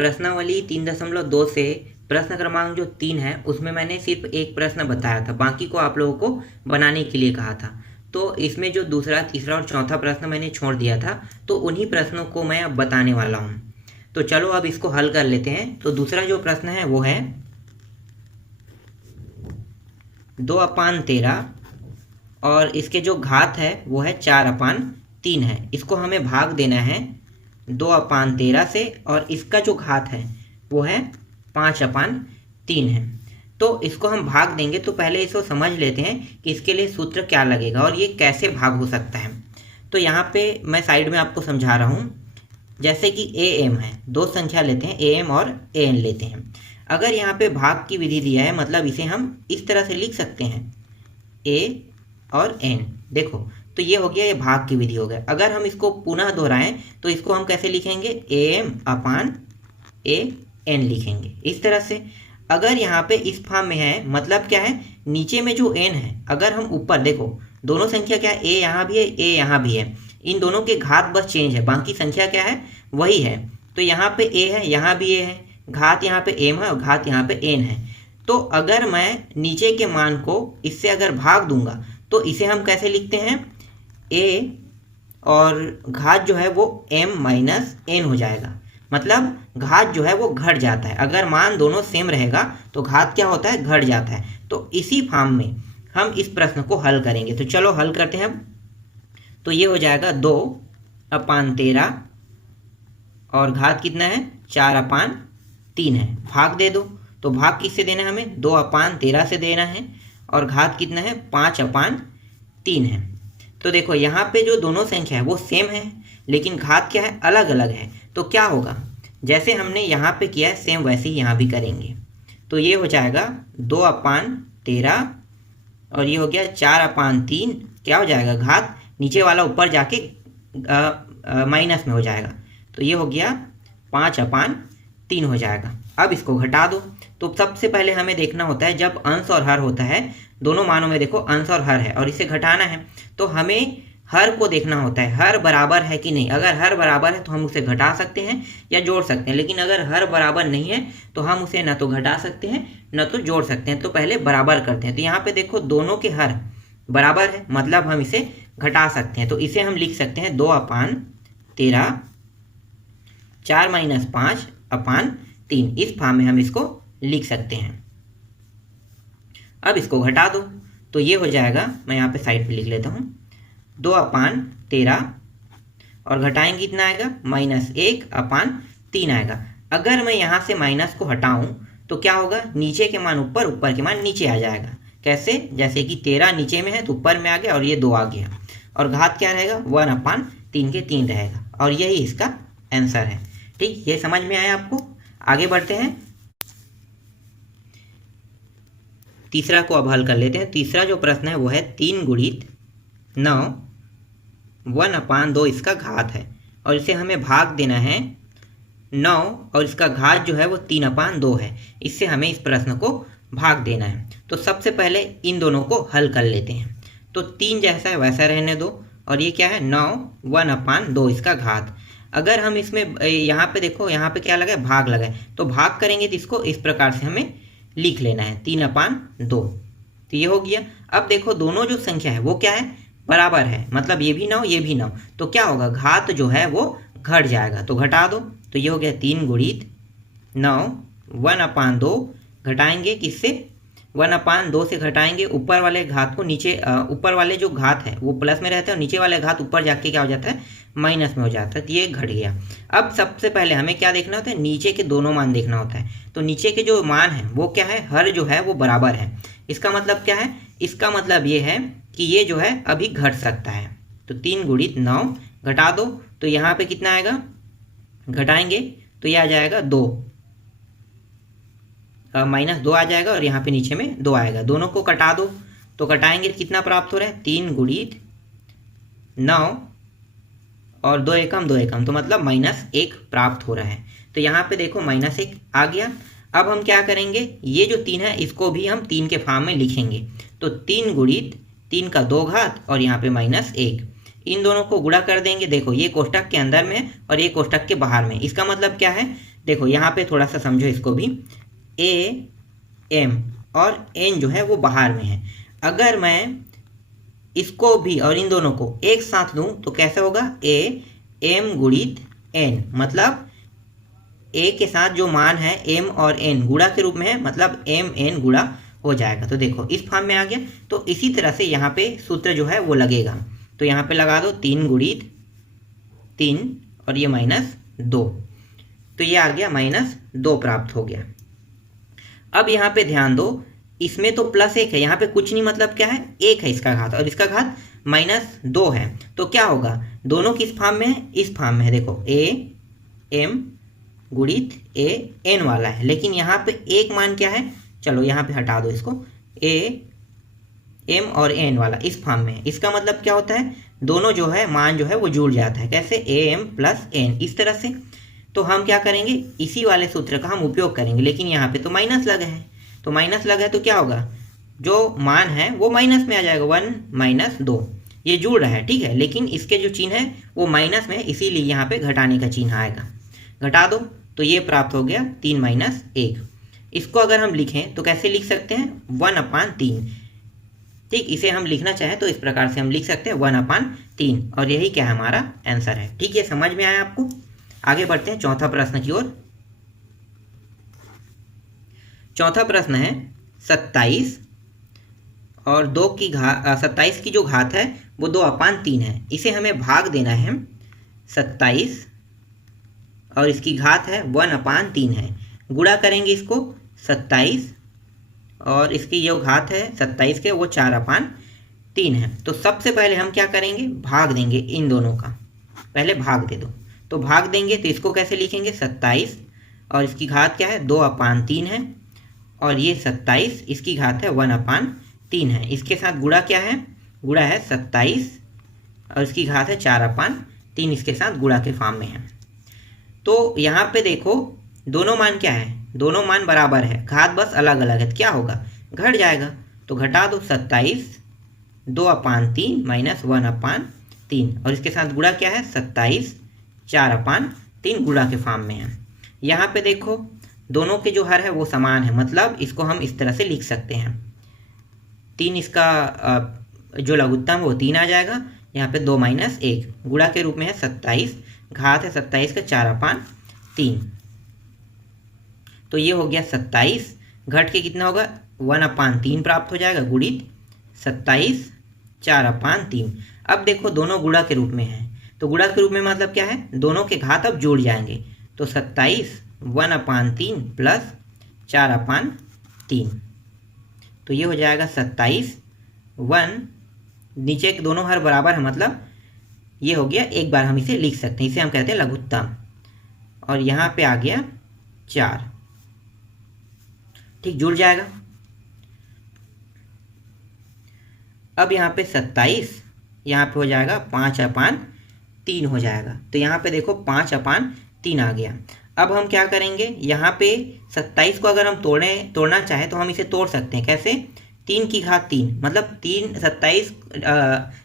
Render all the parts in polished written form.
प्रश्नावली 3.2 से प्रश्न क्रमांक जो 3 है उसमें मैंने सिर्फ एक प्रश्न बताया था, बाकी को आप लोगों को बनाने के लिए कहा था। तो इसमें जो दूसरा, तीसरा और चौथा प्रश्न मैंने छोड़ दिया था, तो उन्हीं प्रश्नों को मैं अब बताने वाला हूँ। तो चलो अब इसको हल कर लेते हैं। तो दूसरा जो प्रश्न है वो है 2/13 और इसके जो घात है वो है 4/3 है। इसको हमें भाग देना है 2/13 से और इसका जो घात है वो है 5/3 है। तो इसको हम भाग देंगे, तो पहले इसको समझ लेते हैं कि इसके लिए सूत्र क्या लगेगा और ये कैसे भाग हो सकता है। तो यहाँ पे मैं साइड में आपको समझा रहा हूँ। जैसे कि ए एम है, दो संख्या लेते हैं, ए एम और ए एन लेते हैं। अगर यहाँ पे भाग की विधि दिया है, मतलब इसे हम इस तरह से लिख सकते हैं, ए और एन। देखो, तो ये हो गया, ये भाग की विधि हो गया। अगर हम इसको पुनः दोहराएं तो इसको हम कैसे लिखेंगे, A M upon A N लिखेंगे इस तरह से। अगर यहाँ पे इस फॉर्म में है, मतलब क्या है, नीचे में जो एन है, अगर हम ऊपर देखो, दोनों संख्या क्या है, ए यहाँ भी है, ए यहाँ भी है, इन दोनों के घात बस चेंज है, बाकी संख्या क्या है वही है। तो यहाँ पे ए है, यहाँ भी ए है, घात यहाँ पे एम है और घात यहाँ पे एन है। तो अगर मैं नीचे के मान को इससे अगर भाग दूंगा तो इसे हम कैसे लिखते हैं, ए और घात जो है वो m माइनस एन हो जाएगा। मतलब घात जो है वो घट जाता है। अगर मान दोनों सेम रहेगा तो घात क्या होता है, घट जाता है। तो इसी फॉर्म में हम इस प्रश्न को हल करेंगे। तो चलो हल करते हैं अब। तो ये हो जाएगा 2/13 और घात कितना है, 4/3 है। भाग दे दो, तो भाग किससे देना है हमें, 2/13 से देना है और घात कितना है, 5/3 है। तो देखो यहाँ पे जो दोनों संख्या है वो सेम है, लेकिन घात क्या है, अलग अलग है। तो क्या होगा, जैसे हमने यहाँ पे किया है सेम वैसे ही यहाँ भी करेंगे। तो ये हो जाएगा 2/13 और ये हो गया 4/3। क्या हो जाएगा, घात नीचे वाला ऊपर जाके माइनस में हो जाएगा। तो ये हो गया 5/3 हो जाएगा। अब इसको घटा दो। तो सबसे पहले हमें देखना होता है, जब अंश और हर होता है, दोनों मानों में देखो अंश और हर है और इसे घटाना है, तो हमें हर को देखना होता है, हर बराबर है कि नहीं। अगर हर बराबर है तो हम उसे घटा सकते हैं या जोड़ सकते हैं, लेकिन अगर हर बराबर नहीं है तो हम उसे न तो घटा सकते हैं न तो जोड़ सकते हैं। तो पहले बराबर करते हैं। तो यहाँ पे देखो दोनों के हर बराबर है, मतलब हम इसे घटा सकते हैं। तो इसे हम लिख सकते हैं 2/13 4 - 5/3। इस फॉर्म में हम इसको लिख सकते हैं। अब इसको घटा दो, तो ये हो जाएगा, मैं यहाँ पे साइड पे लिख लेता हूँ, 2/13 और घटाएंगे कितना आएगा, -1/3 आएगा। अगर मैं यहाँ से माइनस को हटाऊँ तो क्या होगा, नीचे के मान ऊपर, ऊपर के मान नीचे आ जाएगा। कैसे, जैसे कि 13 नीचे में है तो ऊपर में आ गया और ये 2 आ गया, और घात क्या रहेगा, 1/3 के 3 रहेगा, और यही इसका आंसर है। ठीक, ये समझ में आया आपको। आगे बढ़ते हैं, तीसरा को अब हल कर लेते हैं। तीसरा जो प्रश्न है वो है 3 × 9 1/2 इसका घात है और इसे हमें भाग देना है 9 और इसका घात जो है वो 3/2 है। इससे हमें इस प्रश्न को भाग देना है। तो सबसे पहले इन दोनों को हल कर लेते हैं। तो 3 जैसा है वैसा रहने दो, और ये क्या है, 9 1/2 इसका घात। अगर हम इसमें यहाँ पे देखो, यहाँ पे क्या लगा है, भाग लगा है, तो भाग करेंगे तो इसको इस प्रकार से हमें लिख लेना है, 3/2। तो ये हो गया। अब देखो दोनों जो संख्या है वो क्या है, बराबर है, मतलब ये भी 9 ये भी 9। तो क्या होगा, घात जो है वो घट जाएगा, तो घटा दो। तो ये हो गया 3 × 9 1/2। घटाएंगे किससे, 1/2 से घटाएंगे ऊपर वाले घात को, नीचे ऊपर वाले जो घात है वो प्लस में रहता है और नीचे वाले घात ऊपर जाके क्या हो जाता है, माइनस में हो जाता है। तो ये घट गया। अब सबसे पहले हमें क्या देखना होता है, नीचे के दोनों मान देखना होता है। तो नीचे के जो मान है वो क्या है, हर जो है वो बराबर है। इसका मतलब क्या है, इसका मतलब ये है कि ये जो है अभी घट सकता है। तो 3 × 9 घटा दो, तो यहाँ पे कितना आएगा, घटाएंगे तो ये आ जाएगा 2, -2 आ जाएगा और यहाँ पे नीचे में 2 आएगा। दोनों को कटा दो, तो कटाएंगे कितना प्राप्त हो रहा है, 3 × 9 और 2 एकम 2 एकम, तो मतलब -1 प्राप्त हो रहा है। तो यहाँ पे देखो -1 आ गया। अब हम क्या करेंगे, ये जो 3 है इसको भी हम 3 के फॉर्म में लिखेंगे। तो 3 × 3 का 2 घात और यहाँ पे -1, इन दोनों को गुणा कर देंगे। देखो ये कोष्टक के अंदर में है और ये कोष्टक के बाहर में। इसका मतलब क्या है, देखो यहाँ पे थोड़ा सा समझो इसको भी, ए एम और एन जो है वो बाहर में है। अगर मैं इसको भी और इन दोनों को एक साथ लूँ तो कैसे होगा, ए एम गुणित एन, मतलब ए के साथ जो मान है एम और एन गुणा के रूप में है, मतलब एम एन गुणा हो जाएगा। तो देखो इस फॉर्म में आ गया। तो इसी तरह से यहाँ पे सूत्र जो है वो लगेगा। तो यहाँ पे लगा दो 3 गुणित 3 और ये -2, तो ये आ गया -2 प्राप्त हो गया। अब यहाँ पे ध्यान दो, इसमें तो +1 है, यहाँ पे कुछ नहीं, मतलब क्या है, 1 है इसका घात और इसका घात -2 है। तो क्या होगा, दोनों किस फॉर्म में है, इस फॉर्म में है। देखो ए एम गुणित ए एन वाला है, लेकिन यहाँ पे एक मान क्या है, चलो यहाँ पे हटा दो इसको, ए एम और एन वाला इस फॉर्म में है। इसका मतलब क्या होता है, दोनों जो है मान जो है वो जुड़ जाता है। कैसे, ए एम प्लस एन, इस तरह से। तो हम क्या करेंगे, इसी वाले सूत्र का हम उपयोग करेंगे, लेकिन यहाँ पे तो माइनस लगा है। तो माइनस लगा है तो क्या होगा, जो मान है वो माइनस में आ जाएगा, 1 - 2, ये जुड़ रहा है, ठीक है, लेकिन इसके जो चिन्ह है वो माइनस में है, इसीलिए यहाँ पे घटाने का चिन्ह आएगा। घटा दो तो ये प्राप्त हो गया 3 - 1। इसको अगर हम लिखें तो कैसे लिख सकते हैं, 1/3, ठीक। इसे हम लिखना चाहें तो इस प्रकार से हम लिख सकते हैं 1/3, और यही क्या है, हमारा आंसर है। ठीक है, समझ में आया आपको। आगे बढ़ते हैं चौथा प्रश्न की ओर। चौथा प्रश्न है 27 और 27 की जो घात है वो 2/3 है। इसे हमें भाग देना है 27 और इसकी घात है 1/3 है। गुणा करेंगे इसको, 27 और इसकी जो घात है 27 के वो 4/3 है। तो सबसे पहले हम क्या करेंगे, भाग देंगे इन दोनों का, पहले भाग दे दो। तो भाग देंगे तो इसको कैसे लिखेंगे, 27 और इसकी घात क्या है, 2/3 है, और ये 27 इसकी घात है 1/3 है। इसके साथ गुणा क्या है, गुणा है 27 और इसकी घात है 4/3, इसके साथ गुणा के फॉर्म में है। तो यहाँ पे देखो दोनों मान क्या है, दोनों मान बराबर है, घात बस अलग अलग है, तो क्या होगा, घट जाएगा। तो घटा दो, 27 2/3 - 1/3 और इसके साथ गुणा क्या है, 27 4/3 गुणा के फॉर्म में है। यहाँ पे देखो दोनों के जो हर है वो समान है, मतलब इसको हम इस तरह से लिख सकते हैं, 3 इसका जो लघुत्तम है वो 3 आ जाएगा। यहाँ पे 2 - 1 गुणा के रूप में है 27, घात है 27 का 4/3, तो ये हो गया 27, घट के कितना होगा, 1/3 प्राप्त हो जाएगा, गुणित 27 4/3। अब देखो दोनों गुणा के रूप में है, तो गुणा के रूप में मतलब क्या है, दोनों के घात अब जुड़ जाएंगे। तो 27 1/3 प्लस 4/3, तो ये हो जाएगा 27 1, नीचे के दोनों हर बराबर है, मतलब ये हो गया, एक बार हम इसे लिख सकते हैं, इसे हम कहते हैं लघुत्तम, और यहाँ पे आ गया 4, ठीक, जुड़ जाएगा। अब यहाँ पे 27 यहाँ पे हो जाएगा 5/3 हो जाएगा। तो यहाँ पे देखो 5/3 आ गया। अब हम क्या करेंगे, यहाँ पे 27 को अगर हम तोड़ना चाहें तो हम इसे तोड़ सकते हैं। कैसे, 3 की घात 3, मतलब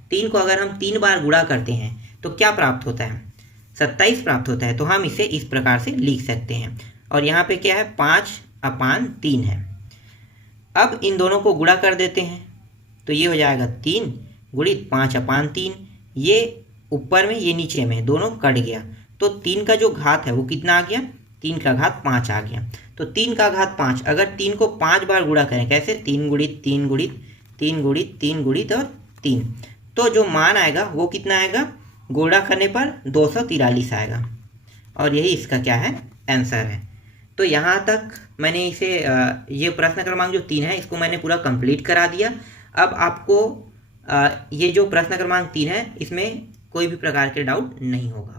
3 को अगर हम 3 बार गुणा करते हैं तो क्या प्राप्त होता है, 27 प्राप्त होता है। तो हम इसे इस प्रकार से लिख सकते हैं, और यहाँ पे क्या है, 5/3 है। अब इन दोनों को गुणा कर देते हैं, तो ये हो जाएगा 3 गुणित 5/3, ये ऊपर में ये नीचे में, दोनों कट गया। तो 3 का जो घात है वो कितना आ गया, 3 का घात 5 आ गया। तो 3 का घात 5, अगर 3 को 5 बार गुणा करें, कैसे, 3 गुणित 3 गुणित 3 गुणित 3 गुणित और 3, तो जो मान आएगा वो कितना आएगा, गुणा करने पर 243 आएगा, और यही इसका क्या है, आंसर है। तो यहाँ तक मैंने इसे ये प्रश्न क्रमांक जो 3 है इसको मैंने पूरा कंप्लीट करा दिया। अब आपको ये जो प्रश्न क्रमांक 3 है इसमें कोई भी प्रकार के डाउट नहीं होगा।